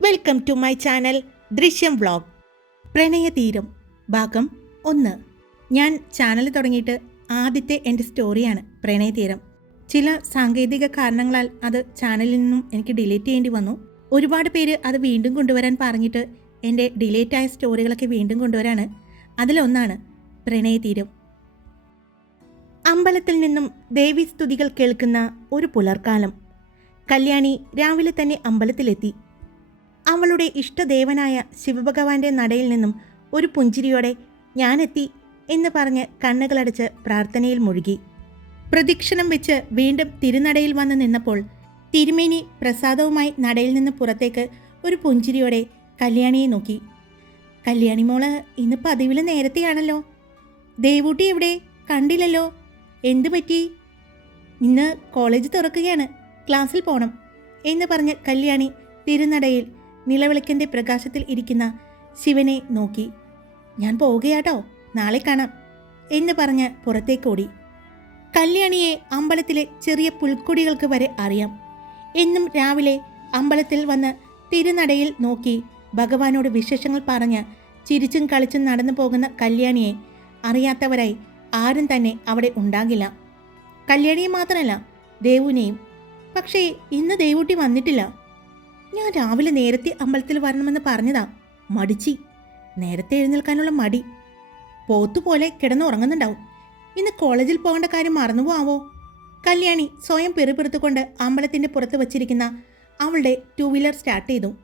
Welcome to my channel Drishyam vlog പ്രണയതീരം ഭാഗം ഒന്ന്. ഞാൻ ചാനൽ തുടങ്ങിയിട്ട് ആദ്യത്തെ എന്റെ സ്റ്റോറിയാണ് പ്രണയതീരം ചില സാങ്കേതിക കാരണങ്ങളാൽ അത് ചാനലിൽ നിന്നും എനിക്ക് ഡിലീറ്റ് ചെയ്യേണ്ടി വന്നു. ഒരുപാട് പേര് അത് വീണ്ടും കൊണ്ടുവരാൻ പറഞ്ഞിട്ട് എന്റെ ഡിലീറ്റ് ആയ സ്റ്റോറികളൊക്കെ വീണ്ടും കൊണ്ടുവരാണ്. അതിലൊന്നാണ് പ്രണയതീരം അമ്പലത്തിൽ നിന്നും ദേവീസ്തുതികൾ കേൾക്കുന്ന ഒരു പുലർക്കാലം കല്യാണി രാവിലെ തന്നെ അമ്പലത്തിലെത്തി. അവളുടെ ഇഷ്ടദേവനായ ശിവഭഗവാന്റെ നടയിൽ നിന്നും ഒരു പുഞ്ചിരിയോടെ ഞാനെത്തി എന്ന് പറഞ്ഞ് കണ്ണുകളടച്ച് പ്രാർത്ഥനയിൽ മുഴുകി. പ്രദക്ഷിണം വെച്ച് വീണ്ടും തിരുനടയിൽ വന്ന് നിന്നപ്പോൾ തിരുമേനി പ്രസാദവുമായി നടയിൽ നിന്ന് പുറത്തേക്ക് ഒരു പുഞ്ചിരിയോടെ കല്യാണിയെ നോക്കി. കല്യാണി മോൾ ഇന്ന് പതിവിൽ നേരത്തെയാണല്ലോ. ദേവൂട്ടി എവിടെ? കണ്ടില്ലല്ലോ. എന്തു പറ്റി? ഇന്ന് കോളേജ് തുറക്കുകയാണ്. ക്ലാസ്സിൽ പോകണം എന്ന് പറഞ്ഞ് കല്യാണി തിരുനടയിൽ നിലവിളക്കിന്റെ പ്രകാശത്തിൽ ഇരിക്കുന്ന ശിവനെ നോക്കി. ഞാൻ പോവുകയാട്ടോ. നാളെ കാണാം എന്ന് പറഞ്ഞ് പുറത്തേക്കോടി. കല്യാണിയെ അമ്പലത്തിലെ ചെറിയ പുൽക്കൊടികൾക്ക് വരെ അറിയാം. എന്നും രാവിലെ അമ്പലത്തിൽ വന്ന് തിരുനടയിൽ നോക്കി ഭഗവാനോട് വിശേഷങ്ങൾ പറഞ്ഞ് ചിരിച്ചും കളിച്ചും നടന്നു പോകുന്ന കല്യാണിയെ അറിയാത്തവരായി ആരും തന്നെ അവിടെ ഉണ്ടാകില്ല. കല്യാണിയെ മാത്രമല്ല ദേവുനെയും പക്ഷേ ഇന്ന് ദേവൂട്ടി വന്നിട്ടില്ല. ഞാൻ രാവിലെ നേരത്തെ അമ്പലത്തിൽ വരണമെന്ന് പറഞ്ഞതാ. മടിച്ചി. നേരത്തെ എഴുന്നേൽക്കാനുള്ള മടി. പോത്തുപോലെ കിടന്നുറങ്ങുന്നുണ്ടാവും. ഇന്ന് കോളേജിൽ പോകേണ്ട കാര്യം മറന്നുപോവോ കല്യാണി സ്വയം പെറുപിറുത്തുകൊണ്ട് അമ്പലത്തിന്റെ പുറത്ത് വച്ചിരിക്കുന്ന അവളുടെ ടൂ വീലർ സ്റ്റാർട്ട് ചെയ്തു.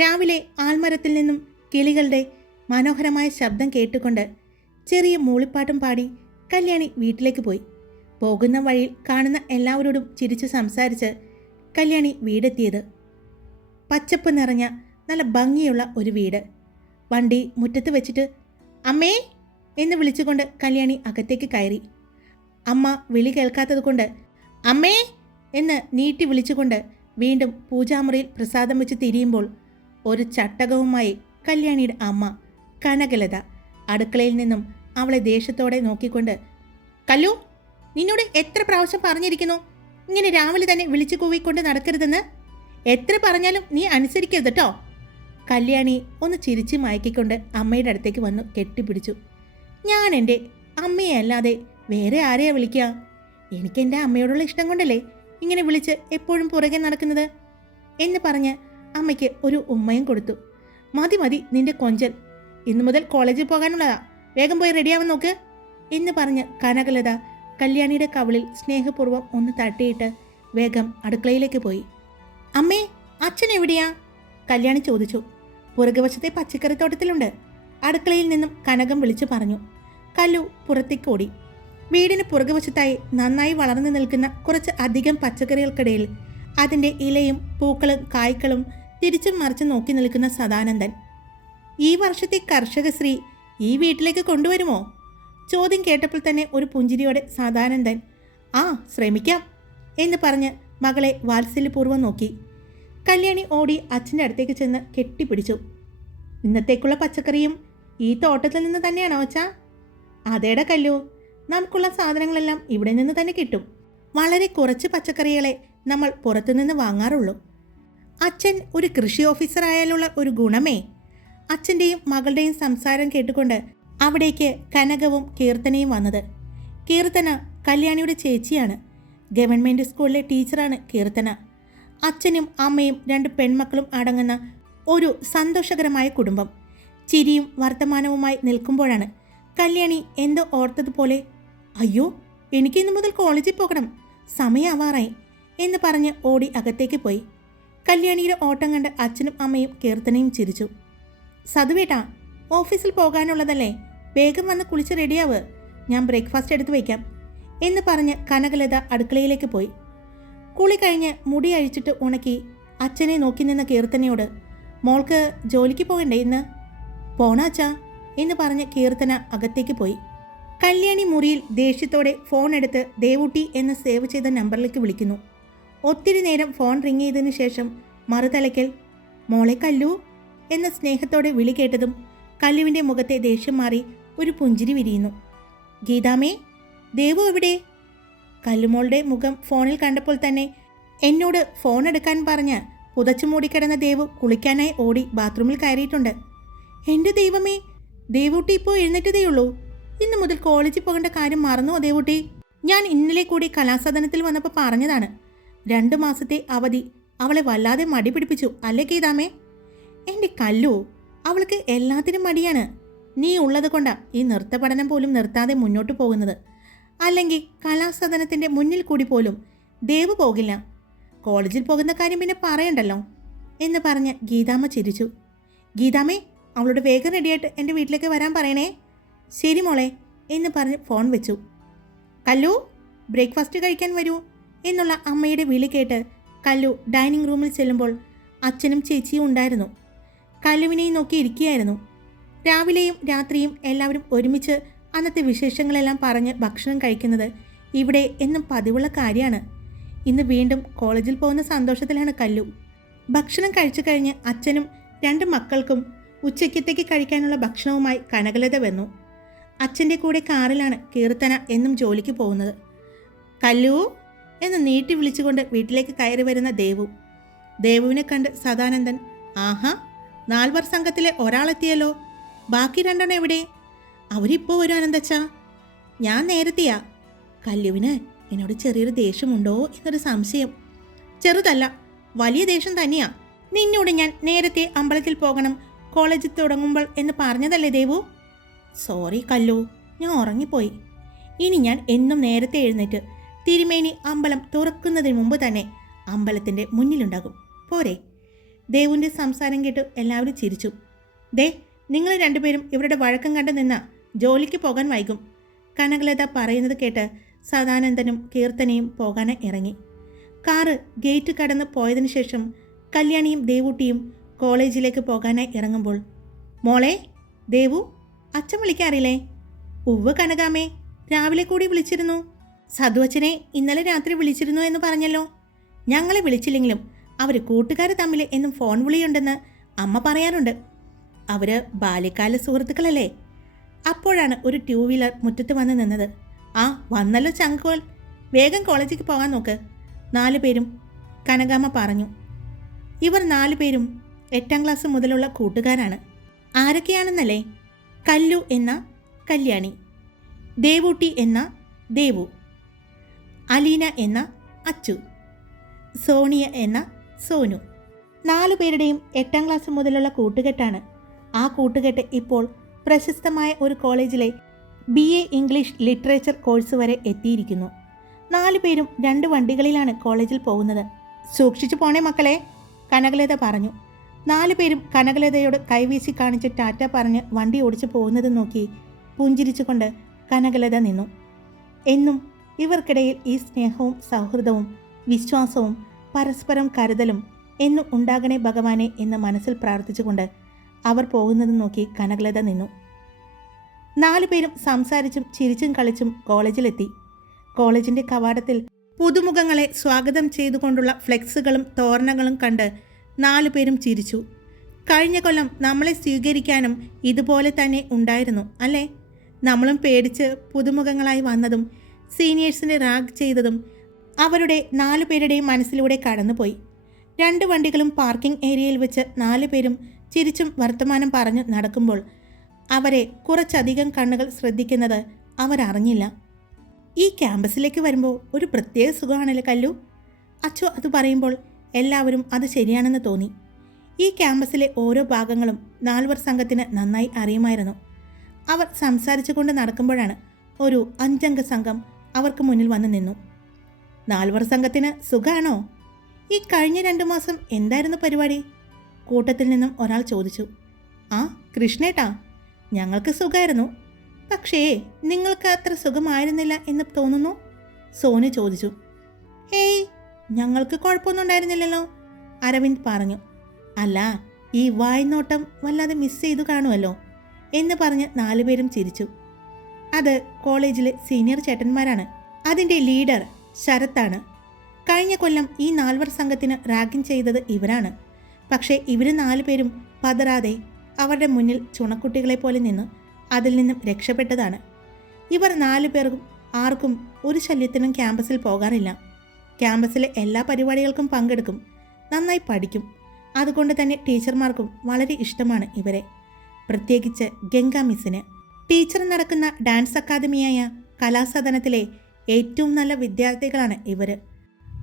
രാവിലെ ആൽമരത്തിൽ നിന്നും കിളികളുടെ മനോഹരമായ ശബ്ദം കേട്ടുകൊണ്ട് ചെറിയ മൂളിപ്പാട്ടും പാടി കല്യാണി വീട്ടിലേക്ക് പോയി. പോകുന്ന വഴിയിൽ കാണുന്ന എല്ലാവരോടും ചിരിച്ച് സംസാരിച്ച് കല്യാണി വീടെത്തിയത് പച്ചപ്പ് നിറഞ്ഞ നല്ല ഭംഗിയുള്ള ഒരു വീട്. വണ്ടി മുറ്റത്ത് വെച്ചിട്ട് അമ്മേ! എന്ന് വിളിച്ചുകൊണ്ട് കല്യാണി അകത്തേക്ക് കയറി. അമ്മ വിളി കേൾക്കാത്തത് കൊണ്ട് അമ്മേ! എന്ന് നീട്ടി വിളിച്ചുകൊണ്ട് വീണ്ടും പൂജാമുറിയിൽ പ്രസാദം വെച്ച് തിരിയുമ്പോൾ ഒരു ചട്ടകവുമായി കല്യാണിയുടെ അമ്മ കനകലത അടുക്കളയിൽ നിന്നും അവളെ ദേഷ്യത്തോടെ നോക്കിക്കൊണ്ട് കല്ലു നിന്നോട് എത്ര പ്രാവശ്യം പറഞ്ഞിരിക്കുന്നു? ഇങ്ങനെ രാവിലെ തന്നെ വിളിച്ചു കൂവിക്കൊണ്ട് നടക്കരുതെന്ന്? എത്ര പറഞ്ഞാലും നീ അനുസരിക്കരുത് കേട്ടോ കല്യാണി ഒന്ന് ചിരിച്ച് മയക്കിക്കൊണ്ട് അമ്മയുടെ അടുത്തേക്ക് വന്നു കെട്ടിപ്പിടിച്ചു. ഞാൻ എന്റെ അമ്മയെ അല്ലാതെ വേറെ ആരെയാ വിളിക്കുക? എനിക്ക് എന്റെ അമ്മയോടുള്ള ഇഷ്ടം കൊണ്ടല്ലേ ഇങ്ങനെ വിളിച്ച് എപ്പോഴും പുറകെ നടക്കുന്നത്? എന്ന് പറഞ്ഞ് അമ്മയ്ക്ക് ഒരു ഉമ്മയും കൊടുത്തു. മതി മതി നിന്റെ കൊഞ്ചൽ ഇന്നു മുതൽ കോളേജിൽ പോകാനുള്ളതാ. വേഗം പോയി റെഡിയാവാൻ നോക്ക്. എന്ന് പറഞ്ഞ് കനകലത കല്യാണിയുടെ കവളിൽ സ്നേഹപൂർവം ഒന്ന് തട്ടിയിട്ട് വേഗം അടുക്കളയിലേക്ക് പോയി. അമ്മേ അച്ഛൻ എവിടെയാ? കല്യാണി ചോദിച്ചു. പുറകുവശത്തെ പച്ചക്കറിത്തോട്ടത്തിലുണ്ട് അടുക്കളയിൽ നിന്നും കനകം വിളിച്ചു പറഞ്ഞു. കല്ലു പുറത്തേക്ക് ഓടി. വീടിന് പുറകുവശത്തായി നന്നായി വളർന്നു നിൽക്കുന്ന കുറച്ച് അധികം പച്ചക്കറികൾക്കിടയിൽ അതിന്റെ ഇലയും പൂക്കളും കായ്ക്കളും തിരിച്ചും മറിച്ചും നോക്കി നിൽക്കുന്ന സദാനന്ദൻ. ഈ വർഷത്തെ കർഷകശ്രീ ഈ വീട്ടിലേക്ക് കൊണ്ടുവരുമോ? ചോദ്യം കേട്ടപ്പോൾ തന്നെ ഒരു പുഞ്ചിരിയോടെ സദാനന്ദൻ ആ ശ്രമിക്കാം എന്ന് പറഞ്ഞ് മകളെ വാത്സല്യപൂർവം നോക്കി. കല്യാണി ഓടി അച്ഛന്റെ അടുത്തേക്ക് ചെന്ന് കെട്ടിപ്പിടിച്ചു. ഇന്നത്തേക്കുള്ള പച്ചക്കറിയും ഈ തോട്ടത്തിൽ നിന്ന് തന്നെയാണോ അച്ഛാ? അതേടെ കല്ലു നമുക്കുള്ള സാധനങ്ങളെല്ലാം ഇവിടെ നിന്ന് തന്നെ കിട്ടും. വളരെ കുറച്ച് പച്ചക്കറികളെ നമ്മൾ പുറത്തുനിന്ന് വാങ്ങാറുള്ളൂ. അച്ഛൻ ഒരു കൃഷി ഓഫീസർ ആയാലുള്ള ഒരു ഗുണമേ. അച്ഛന്റെയും മകളുടെയും സംസാരം കേട്ടുകൊണ്ട് അവിടേക്ക് കനകവും കീർത്തനയും വന്നത്. കീർത്തന കല്യാണിയുടെ ചേച്ചിയാണ്. ഗവൺമെന്റ് സ്കൂളിലെ ടീച്ചറാണ് കീർത്തന. അച്ഛനും അമ്മയും രണ്ട് പെൺമക്കളും അടങ്ങുന്ന ഒരു സന്തോഷകരമായ കുടുംബം. ചിരിയും വർത്തമാനവുമായി നിൽക്കുമ്പോഴാണ് കല്യാണി എന്തോ ഓർത്തതുപോലെ അയ്യോ എനിക്ക് ഇന്നു മുതൽ കോളേജിൽ പോകണം സമയമാവാറായി എന്ന് പറഞ്ഞ് ഓടി അകത്തേക്ക് പോയി. കല്യാണിയുടെ ഓട്ടം കണ്ട് അച്ഛനും അമ്മയും കീർത്തനയും ചിരിച്ചു. സതുവേട്ടാ ഓഫീസിൽ പോകാനുള്ളതല്ലേ? വേഗം വന്ന് കുളിച്ച് റെഡിയാവ്. ഞാൻ ബ്രേക്ക്ഫാസ്റ്റ് എടുത്ത് വയ്ക്കാം എന്ന് പറഞ്ഞ് കനകലത അടുക്കളയിലേക്ക് പോയി. കുളി കഴിഞ്ഞ് മുടി അഴിച്ചിട്ട് ഉണക്കി അച്ഛനെ നോക്കി നിന്ന കീർത്തനയോട് മോൾക്ക് ജോലിക്ക് പോകണ്ടേ ഇന്ന്? പോണാച്ചാ എന്ന് പറഞ്ഞ് കീർത്തന അകത്തേക്ക് പോയി. കല്യാണി മുറിയിൽ ദേഷ്യത്തോടെ ഫോൺ എടുത്ത് ദേവൂട്ടി എന്ന് സേവ് ചെയ്ത നമ്പറിലേക്ക് വിളിക്കുന്നു. ഒത്തിരി നേരം ഫോൺ റിങ് ചെയ്തതിനു ശേഷം മറുതലയ്ക്കൽ മോളെ കല്ലു എന്ന സ്നേഹത്തോടെ വിളി കേട്ടതും കല്ലുവിന്റെ മുഖത്തെ ദേഷ്യം മാറി ഒരു പുഞ്ചിരി വിരിയുന്നു. ഗീതാമേ ദേവു എവിടെ? കല്ലുമോളുടെ മുഖം ഫോണിൽ കണ്ടപ്പോൾ തന്നെ എന്നോട് ഫോൺ എടുക്കാൻ പറഞ്ഞ് പുതച്ചു മൂടിക്കിടന്ന ദേവു കുളിക്കാനായി ഓടി ബാത്റൂമിൽ കയറിയിട്ടുണ്ട്. എന്റെ ദൈവമേ ദേവൂട്ടി ഇപ്പോൾ എഴുന്നേറ്റതേയുള്ളൂ ഇന്ന് മുതൽ കോളേജിൽ പോകേണ്ട കാര്യം മറന്നുവോ ദേവൂട്ടി? ഞാൻ ഇന്നലെ കൂടി കലാസദനത്തിൽ വന്നപ്പോൾ പറഞ്ഞതാണ്. രണ്ട് മാസത്തെ അവധി അവളെ വല്ലാതെ മടി പിടിപ്പിച്ചു അല്ലേ കീതാമേ? എന്റെ കല്ലു അവൾക്ക് എല്ലാത്തിനും മടിയാണ്. നീ ഉള്ളത് കൊണ്ടാ ഈ നൃത്തപഠനം പോലും നിർത്താതെ മുന്നോട്ട് പോകുന്നത്. അല്ലെങ്കിൽ കലാസദനത്തിന്റെ മുന്നിൽ കൂടി പോലും ദേവ് പോകില്ല. കോളേജിൽ പോകുന്ന കാര്യം പിന്നെ പറയണ്ടല്ലോ? എന്ന് പറഞ്ഞ് ഗീതാമ്മ ചിരിച്ചു. ഗീതാമ്മേ അവളോട് വേഗം റെഡിയായിട്ട് എന്റെ വീട്ടിലേക്ക് വരാൻ പറയണേ. ശരി മോളെ എന്ന് പറഞ്ഞ് ഫോൺ വെച്ചു. കല്ലു ബ്രേക്ക്ഫാസ്റ്റ് കഴിക്കാൻ വരൂ എന്നുള്ള അമ്മയുടെ വിളി കേട്ട് കല്ലു ഡൈനിങ് റൂമിൽ ചെല്ലുമ്പോൾ അച്ഛനും ചേച്ചിയും ഉണ്ടായിരുന്നു. കല്ലുവിനെയും നോക്കി ഇരിക്കുകയായിരുന്നു. രാവിലെയും രാത്രിയും എല്ലാവരും ഒരുമിച്ച് അന്നത്തെ വിശേഷങ്ങളെല്ലാം പറഞ്ഞ് ഭക്ഷണം കഴിക്കുന്നത് ഇവിടെ എന്നും പതിവുള്ള കാര്യമാണ്. ഇന്ന് വീണ്ടും കോളേജിൽ പോകുന്ന സന്തോഷത്തിലാണ് കല്ലു. ഭക്ഷണം കഴിച്ചു കഴിഞ്ഞ് അച്ഛനും രണ്ട് മക്കൾക്കും ഉച്ചയ്ക്കത്തേക്ക് കഴിക്കാനുള്ള ഭക്ഷണവുമായി കനകലത വന്നു. അച്ഛന്റെ കൂടെ കാറിലാണ് കീർത്തന എന്നും ജോലിക്ക് പോകുന്നത്. കല്ലു എന്ന് നീട്ടി വിളിച്ചുകൊണ്ട് വീട്ടിലേക്ക് കയറി വരുന്ന ദേവു. ദേവുവിനെ കണ്ട് സദാനന്ദൻ ആഹാ നാൽവർ സംഘത്തിലെ ഒരാളെത്തിയല്ലോ. ബാക്കി രണ്ടെണ്ണം എവിടെ? അവരിപ്പോൾ വരും അനന്തച്ചാ? ഞാൻ നേരത്തെയാ. കല്യുവിന് എന്നോട് ചെറിയൊരു ദേഷ്യമുണ്ടോ എന്നൊരു സംശയം. ചെറുതല്ല വലിയ ദേഷ്യം തന്നെയാ. നിന്നോട് ഞാൻ നേരത്തെ അമ്പലത്തിൽ പോകണം കോളേജിൽ തുടങ്ങുമ്പോൾ എന്ന് പറഞ്ഞതല്ലേ ദേവു? സോറി കല്ലു ഞാൻ ഉറങ്ങിപ്പോയി. ഇനി ഞാൻ എന്നും നേരത്തെ എഴുന്നേറ്റ് തിരുമേനി അമ്പലം തുറക്കുന്നതിന് മുമ്പ് തന്നെ അമ്പലത്തിന്റെ മുന്നിലുണ്ടാകും. പോരെ. ദേവുവിന്റെ സംസാരം കേട്ട് എല്ലാവരും ചിരിച്ചു. ദേ നിങ്ങൾ രണ്ടുപേരും ഇവരുടെ വഴക്കം കണ്ടു നിന്ന. ജോലിക്ക് പോകാൻ വൈകും. കനകലത പറയുന്നത് കേട്ട് സദാനന്ദനും കീർത്തനയും പോകാൻ ഇറങ്ങി. കാറ് ഗേറ്റ് കടന്ന് പോയതിനു ശേഷം കല്യാണിയും ദേവൂട്ടിയും കോളേജിലേക്ക് പോകാനായി ഇറങ്ങുമ്പോൾ മോളെ ദേവു അച്ഛൻ വിളിക്കാറില്ലേ ഉവ്വ് കനകാമേ രാവിലെ കൂടി വിളിച്ചിരുന്നു. സധുവച്ചനെ ഇന്നലെ രാത്രി വിളിച്ചിരുന്നു എന്ന് പറഞ്ഞല്ലോ. ഞങ്ങളെ വിളിച്ചില്ലെങ്കിലും അവർ കൂട്ടുകാർ തമ്മിൽ എന്നും ഫോൺ വിളിയുണ്ടെന്ന് അമ്മ പറയാറുണ്ട്. അവർ ബാല്യകാല സുഹൃത്തുക്കളല്ലേ? അപ്പോഴാണ് ഒരു ടൂ വീലർ മുറ്റത്ത് വന്ന് നിന്നത്. ആ വന്നല്ലോ ചങ്കോൽ വേഗം കോളേജിലേക്ക് പോകാൻ നോക്ക്. നാലു പേരും കനകാമ്മ പറഞ്ഞു. ഇവർ നാലു പേരും എട്ടാം ക്ലാസ് മുതലുള്ള കൂട്ടുകാരാണ്. ആരൊക്കെയാണെന്നല്ലേ? കല്ലു എന്ന കല്യാണി. ദേവൂട്ടി എന്ന ദേവു. അലീന എന്ന അച്ചു. സോണിയ എന്ന സോനു. നാലു പേരുടെയും എട്ടാം ക്ലാസ് മുതലുള്ള കൂട്ടുകെട്ടാണ്. ആ കൂട്ടുകെട്ട് ഇപ്പോൾ പ്രശസ്തമായ ഒരു കോളേജിലെ B A English literature course വരെ എത്തിയിരിക്കുന്നു. നാലു പേരും രണ്ട് വണ്ടികളിലാണ് കോളേജിൽ പോകുന്നത്. സൂക്ഷിച്ചു പോണേ മക്കളെ കനകലത പറഞ്ഞു. നാലു പേരും കനകലതയോട് കൈവീശി കാണിച്ച് ടാറ്റ പറഞ്ഞ് വണ്ടി ഓടിച്ചു പോകുന്നത് നോക്കി പുഞ്ചിരിച്ചുകൊണ്ട് കനകലത നിന്നു. എന്നും ഇവർക്കിടയിൽ ഈ സ്നേഹവും സൗഹൃദവും വിശ്വാസവും പരസ്പരം കരുതലും എന്നും ഉണ്ടാകണേ ഭഗവാനെ എന്ന് മനസ്സിൽ പ്രാർത്ഥിച്ചുകൊണ്ട് അവർ പോകുന്നത് നോക്കി കനകലത നിന്നു. നാലു പേരും സംസാരിച്ചും ചിരിച്ചും കളിച്ചും കോളേജിലെത്തി. കോളേജിന്റെ കവാടത്തിൽ പുതുമുഖങ്ങളെ സ്വാഗതം ചെയ്തുകൊണ്ടുള്ള ഫ്ലെക്സുകളും തോരണങ്ങളും കണ്ട് നാലു പേരും ചിരിച്ചു. കഴിഞ്ഞ കൊല്ലം നമ്മളെ സ്വീകരിക്കാനും ഇതുപോലെ തന്നെ ഉണ്ടായിരുന്നു അല്ലേ? നമ്മളും പേടിച്ച് പുതുമുഖങ്ങളായി വന്നതും സീനിയേഴ്സിനെ റാഗ് ചെയ്തതും അവരുടെ നാലു പേരുടെയും മനസ്സിലൂടെ കടന്നുപോയി. രണ്ട് വണ്ടികളും പാർക്കിംഗ് ഏരിയയിൽ വെച്ച് നാലു പേരും ചിരിച്ചും വർത്തമാനം പറഞ്ഞു നടക്കുമ്പോൾ അവരെ കുറച്ചധികം കണ്ണുകൾ ശ്രദ്ധിക്കുന്നത് അവരറിഞ്ഞില്ല. ഈ ക്യാമ്പസിലേക്ക് വരുമ്പോൾ ഒരു പ്രത്യേക സുഖമാണല്ലോ കല്ലു? അച്ചു അത് പറയുമ്പോൾ എല്ലാവരും അത് ശരിയാണെന്ന് തോന്നി. ഈ ക്യാമ്പസിലെ ഓരോ ഭാഗങ്ങളും നാൽവർ സംഘത്തിന് നന്നായി അറിയുമായിരുന്നു. അവർ സംസാരിച്ചുകൊണ്ട് നടക്കുമ്പോഴാണ് ഒരു അഞ്ചംഗ സംഘം അവർക്ക് മുന്നിൽ വന്ന് നിന്നു. നാൽവർ സംഘത്തിന് സുഖാണോ? ഈ കഴിഞ്ഞ രണ്ടു മാസം എന്തായിരുന്നു പരിപാടി? കൂട്ടത്തിൽ നിന്നും ഒരാൾ ചോദിച്ചു ആ കൃഷ്ണേട്ടാ ഞങ്ങൾക്ക് സുഖമായിരുന്നു പക്ഷേ നിങ്ങൾക്ക് അത്ര സുഖമായിരുന്നില്ല എന്ന് തോന്നുന്നു? സോനു ചോദിച്ചു ഏയ് ഞങ്ങൾക്ക് കുഴപ്പമൊന്നും ഉണ്ടായിരുന്നില്ലല്ലോ അരവിന്ദ് പറഞ്ഞു അല്ല ഈ വായ്നോട്ടം വല്ലാതെ മിസ് ചെയ്തു കാണുമല്ലോ എന്ന് പറഞ്ഞ് നാലുപേരും ചിരിച്ചു. അത് കോളേജിലെ സീനിയർ ചേട്ടന്മാരാണ്. അതിന്റെ ലീഡർ ശരത്താണ്. കഴിഞ്ഞ കൊല്ലം ഈ നാൽവർ സംഘത്തിന് റാഗിങ് ചെയ്തത് ഇവരാണ്. പക്ഷേ ഇവർ നാലുപേരും പതറാതെ അവരുടെ മുന്നിൽ ചുണക്കുട്ടികളെ പോലെ നിന്ന് അതിൽ നിന്നും രക്ഷപ്പെട്ടതാണ്. ഇവർ നാലു പേർക്കും ആർക്കും ഒരു ശല്യത്തിനും ക്യാമ്പസിൽ പോകാറില്ല ക്യാമ്പസിലെ എല്ലാ പരിപാടികൾക്കും പങ്കെടുക്കും നന്നായി പഠിക്കും. അതുകൊണ്ട് തന്നെ ടീച്ചർമാർക്കും വളരെ ഇഷ്ടമാണ് ഇവരെ. പ്രത്യേകിച്ച് ഗംഗ മിസ്സിന്. ടീച്ചർ നടക്കുന്ന ഡാൻസ് അക്കാദമിയായ കലാസദനത്തിലെ ഏറ്റവും നല്ല വിദ്യാർത്ഥികളാണ് ഇവർ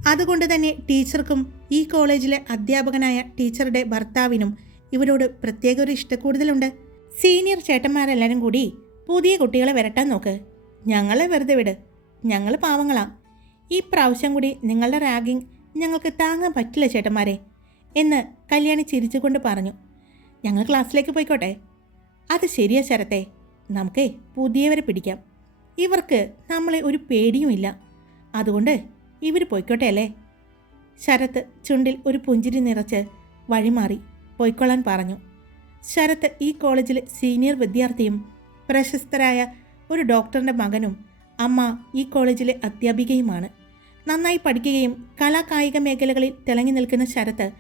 അതുകൊണ്ട് തന്നെ ടീച്ചർക്കും ഈ കോളേജിലെ അധ്യാപകനായ ടീച്ചറുടെ ഭർത്താവിനും ഇവരോട് പ്രത്യേക ഒരു ഇഷ്ടക്കൂടുതലുണ്ട്. സീനിയർ ചേട്ടന്മാരെല്ലാവരും കൂടി പുതിയ കുട്ടികളെ വരട്ടാൻ നോക്ക്. ഞങ്ങളെ വെറുതെ വിട്. ഞങ്ങൾ പാവങ്ങളാ. ഈ പ്രാവശ്യം കൂടി നിങ്ങളുടെ റാഗിങ് ഞങ്ങൾക്ക് താങ്ങാൻ പറ്റില്ല ചേട്ടന്മാരെ എന്ന് കല്യാണി ചിരിച്ചുകൊണ്ട് പറഞ്ഞു. ഞങ്ങൾ ക്ലാസ്സിലേക്ക് പോയിക്കോട്ടെ. അത് ശരിയാ ശരത്തെ. നമുക്കേ പുതിയവരെ പിടിക്കാം. ഇവർക്ക് നമ്മളെ ഒരു പേടിയുമില്ല. അതുകൊണ്ട് ഇവർ പോയിക്കോട്ടെ അല്ലേ? ശരത്ത് ചുണ്ടിൽ ഒരു പുഞ്ചിരി നിറച്ച് വഴിമാറി പോയിക്കൊള്ളാൻ പറഞ്ഞു. ശരത്ത് ഈ കോളേജിലെ സീനിയർ വിദ്യാർത്ഥിയും പ്രശസ്തരായ ഒരു ഡോക്ടറിന്റെ മകനും അമ്മ ഈ കോളേജിലെ അധ്യാപികയുമാണ്. നന്നായി പഠിക്കുകയും കലാകായിക മേഖലകളിൽ തിളങ്ങി നിൽക്കുന്ന ശരത്ത്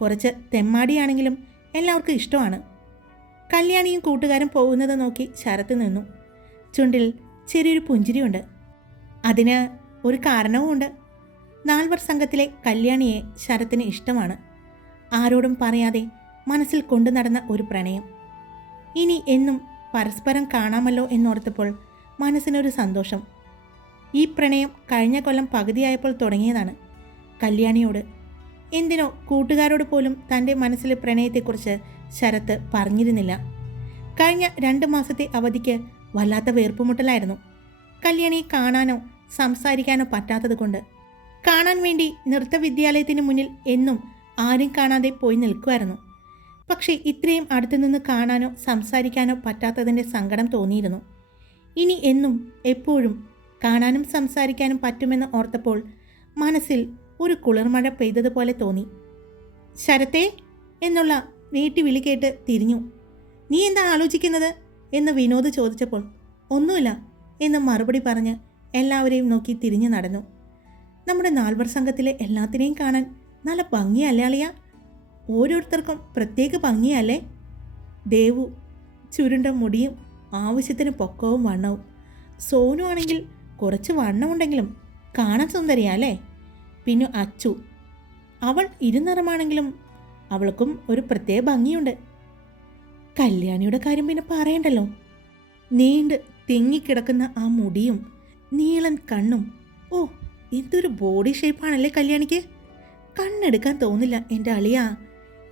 കുറച്ച് തെമ്മാടിയാണെങ്കിലും എല്ലാവർക്കും ഇഷ്ടമാണ്. കല്യാണിയും കൂട്ടുകാരും പോകുന്നത് നോക്കി ശരത്ത് നിന്നു. ചുണ്ടിൽ ചെറിയൊരു പുഞ്ചിരിയുണ്ട്. അതിന് ഒരു കാരണവുമുണ്ട്. നാൽവർ സംഘത്തിലെ കല്യാണിയെ ശരത്തിന് ഇഷ്ടമാണ്. ആരോടും പറയാതെ മനസ്സിൽ കൊണ്ടു നടന്ന ഒരു പ്രണയം. ഇനി എന്നും പരസ്പരം കാണാമല്ലോ എന്നോർത്തപ്പോൾ മനസ്സിനൊരു സന്തോഷം. ഈ പ്രണയം കഴിഞ്ഞ കൊല്ലം പകുതിയായപ്പോൾ തുടങ്ങിയതാണ്. കല്യാണിയോട് എന്തിനോ കൂട്ടുകാരോട് പോലും തന്റെ മനസ്സിലെ പ്രണയത്തെക്കുറിച്ച് ശരത്ത് പറഞ്ഞിരുന്നില്ല. കഴിഞ്ഞ രണ്ട് മാസത്തെ അവധിക്ക് വല്ലാത്ത വേർപ്പുമുട്ടലായിരുന്നു. കല്യാണിയെ കാണാനോ സംസാരിക്കാനോ പറ്റാത്തത് കൊണ്ട് കാണാൻ വേണ്ടി നൃത്തവിദ്യാലയത്തിന് മുന്നിൽ എന്നും ആരും കാണാതെ പോയി നിൽക്കുമായിരുന്നു പക്ഷേ ഇത്രയും അടുത്തു നിന്ന് കാണാനോ സംസാരിക്കാനോ പറ്റാത്തതിന്റെ സങ്കടം തോന്നിയിരുന്നു. ഇനി എന്നും എപ്പോഴും കാണാനും സംസാരിക്കാനും പറ്റുമെന്ന് ഓർത്തപ്പോൾ മനസ്സിൽ ഒരു കുളിർമഴ പെയ്തതുപോലെ തോന്നി. ശരത്തെ എന്നുള്ള വീട്ടി വിളി കേട്ട് തിരിഞ്ഞു. നീ എന്താ ആലോചിക്കുന്നത്? എന്ന് വിനോദ് ചോദിച്ചപ്പോൾ ഒന്നുമില്ല എന്ന് മറുപടി പറഞ്ഞ് എല്ലാവരെയും നോക്കി തിരിഞ്ഞു നടന്നു. നമ്മുടെ നാൽവർ സംഘത്തിലെ എല്ലാത്തിനെയും കാണാൻ നല്ല ഭംഗിയല്ലേ അളിയ? ഓരോരുത്തർക്കും പ്രത്യേക ഭംഗിയല്ലേ? ദേവു ചുരുണ്ട മുടിയും ആവശ്യത്തിന് പൊക്കവും വണ്ണവും. സോനു ആണെങ്കിൽ കുറച്ച് വണ്ണമുണ്ടെങ്കിലും കാണാൻ സുന്ദരിയല്ലേ? പിന്നെ അച്ചു. അവൾ ഇരുനിറമാണെങ്കിലും അവൾക്കും ഒരു പ്രത്യേക ഭംഗിയുണ്ട്. കല്യാണിയുടെ കാര്യം പിന്നെ പറയണ്ടല്ലോ. നീണ്ട് തിങ്ങിക്കിടക്കുന്ന ആ മുടിയും നീളൻ കണ്ണും ഓ എന്തൊരു ബോഡി ഷേപ്പാണല്ലേ കല്യാണിക്ക്? കണ്ണെടുക്കാൻ തോന്നില്ല എന്റെ അളിയ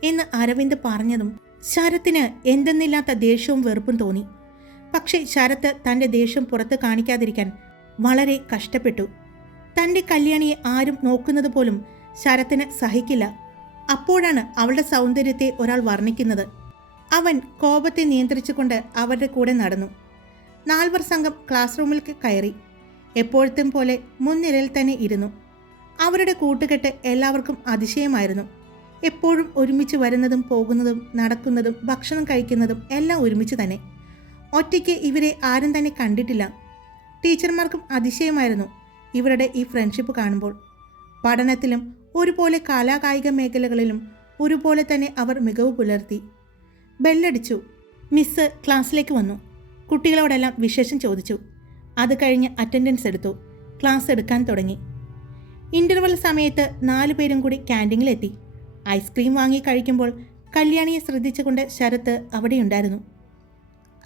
എന്ന് അരവിന്ദ് പറഞ്ഞതും ശരത്തിന് എന്തെന്നില്ലാത്ത ദേഷ്യവും വെറുപ്പും തോന്നി. പക്ഷേ ശരത്ത് തന്റെ ദേഷ്യം പുറത്ത് കാണിക്കാതിരിക്കാൻ വളരെ കഷ്ടപ്പെട്ടു. തന്റെ കല്യാണിയെ ആരും നോക്കുന്നത് പോലും ശരത്തിന് സഹിക്കില്ല. അപ്പോഴാണ് അവളുടെ സൗന്ദര്യത്തെ ഒരാൾ വർണിക്കുന്നത്. അവൻ കോപത്തെ നിയന്ത്രിച്ചുകൊണ്ട് അവരുടെ കൂടെ നടന്നു. നാൽവർ സംഘം ക്ലാസ് റൂമിലേക്ക് കയറി. എപ്പോഴത്തെയും പോലെ മുൻനിരയിൽ തന്നെ ഇരുന്നു. അവരുടെ കൂട്ടുകെട്ട് എല്ലാവർക്കും അതിശയമായിരുന്നു. എപ്പോഴും ഒരുമിച്ച് വരുന്നതും പോകുന്നതും നടക്കുന്നതും ഭക്ഷണം കഴിക്കുന്നതും എല്ലാം ഒരുമിച്ച് തന്നെ. ഒറ്റയ്ക്ക് ഇവരെ ആരും തന്നെ കണ്ടിട്ടില്ല. ടീച്ചർമാർക്കും അതിശയമായിരുന്നു ഇവരുടെ ഈ ഫ്രണ്ട്ഷിപ്പ് കാണുമ്പോൾ. പഠനത്തിലും ഒരുപോലെ കലാകായിക മേഖലകളിലും ഒരുപോലെ തന്നെ അവർ മികവ് പുലർത്തി. ബെല്ലടിച്ചു. മിസ് ക്ലാസ്സിലേക്ക് വന്നു. കുട്ടികളോടെല്ലാം വിശേഷം ചോദിച്ചു. അത് കഴിഞ്ഞ് അറ്റൻഡൻസ് എടുത്തു. ക്ലാസ് എടുക്കാൻ തുടങ്ങി. ഇന്റർവെൽ സമയത്ത് നാലു പേരും കൂടി ക്യാന്റീനിലെത്തി ഐസ്ക്രീം വാങ്ങി കഴിക്കുമ്പോൾ കല്യാണിയെ ശ്രദ്ധിച്ചുകൊണ്ട് ശരത്ത് അവിടെയുണ്ടായിരുന്നു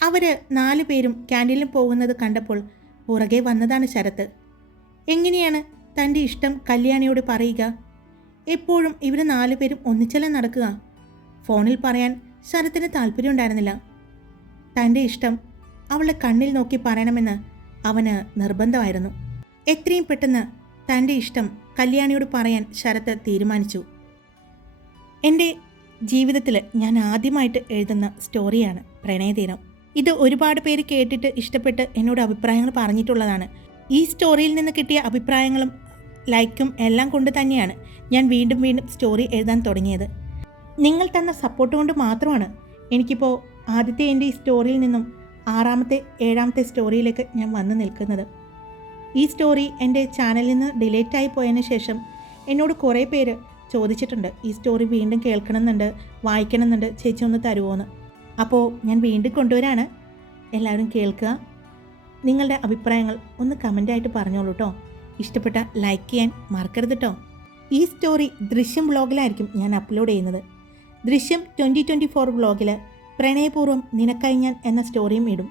അവർ നാലു പേരും ക്യാന്റീനിൽ പോകുന്നത് കണ്ടപ്പോൾ പുറകെ വന്നതാണ് ശരത്ത്. എങ്ങനെയാണ് തന്റെ ഇഷ്ടം കല്യാണിയോട് പറയുക? എപ്പോഴും ഇവർ നാലു പേരും ഒന്നിച്ചല്ല നടക്കുക? ഫോണിൽ പറയാൻ ശരത്തിന് താല്പര്യമുണ്ടായിരുന്നില്ല തന്റെ ഇഷ്ടം അവളുടെ കണ്ണിൽ നോക്കി പറയണമെന്ന് അവന് നിർബന്ധമായിരുന്നു. എത്രയും പെട്ടെന്ന് തന്റെ ഇഷ്ടം കല്യാണിയോട് പറയാൻ ശരത്ത് തീരുമാനിച്ചു. എന്റെ ജീവിതത്തിൽ ഞാൻ ആദ്യമായിട്ട് എഴുതുന്ന സ്റ്റോറിയാണ് പ്രണയതീരം. ഇത് ഒരുപാട് പേര് കേട്ടിട്ട് ഇഷ്ടപ്പെട്ട് എന്നോട് അഭിപ്രായങ്ങൾ പറഞ്ഞിട്ടുള്ളതാണ്. ഈ സ്റ്റോറിയിൽ നിന്ന് കിട്ടിയ അഭിപ്രായങ്ങളും ലൈക്കും എല്ലാം കൊണ്ട് തന്നെയാണ് ഞാൻ വീണ്ടും വീണ്ടും സ്റ്റോറി എഴുതാൻ തുടങ്ങിയത്. നിങ്ങൾ തന്ന സപ്പോർട്ട് കൊണ്ട് മാത്രമാണ് എനിക്കിപ്പോൾ ആദ്യത്തെ എന്റെ ഈ സ്റ്റോറിയിൽ നിന്നും ആറാമത്തെ ഏഴാമത്തെ സ്റ്റോറിയിലേക്ക് ഞാൻ വന്നു നിൽക്കുന്നത്. ഈ സ്റ്റോറി എന്റെ ചാനലിൽ നിന്ന് ഡിലേറ്റ് ആയി പോയതിന് ശേഷം എന്നോട് കുറേ പേര് ചോദിച്ചിട്ടുണ്ട് ഈ സ്റ്റോറി വീണ്ടും കേൾക്കണമെന്നുണ്ട് വായിക്കണമെന്നുണ്ട് ചേച്ചി ഒന്ന് തരുമോയെന്ന് അപ്പോൾ ഞാൻ വീണ്ടും കൊണ്ടുവരാണ്. എല്ലാവരും കേൾക്കുക. നിങ്ങളുടെ അഭിപ്രായങ്ങൾ ഒന്ന് കമന്റായിട്ട് പറഞ്ഞോളൂ കേട്ടോ ഇഷ്ടപ്പെട്ട ലൈക്ക് ചെയ്യാൻ മറക്കരുത് കേട്ടോ ഈ സ്റ്റോറി ദൃശ്യം വ്ളോഗിലായിരിക്കും ഞാൻ അപ്ലോഡ് ചെയ്യുന്നത്. ദൃശ്യം ട്വന്റി ട്വന്റി ഫോർ വ്ളോഗിൽ പ്രണയപൂർവം നിനക്കായി ഞാൻ എന്ന സ്റ്റോറിയും ഇടും.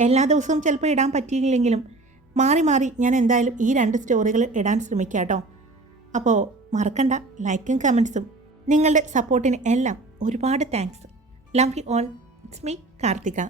എല്ലാ ദിവസവും ചിലപ്പോൾ ഇടാൻ പറ്റിയില്ലെങ്കിലും മാറി മാറി ഞാൻ എന്തായാലും ഈ രണ്ട് സ്റ്റോറികൾ ഇടാൻ ശ്രമിക്കാം കേട്ടോ അപ്പോൾ മറക്കണ്ട ലൈക്കും കമൻസും നിങ്ങളുടെ സപ്പോർട്ടിന് എല്ലാം ഒരുപാട് thanks love you all it's me Karthika.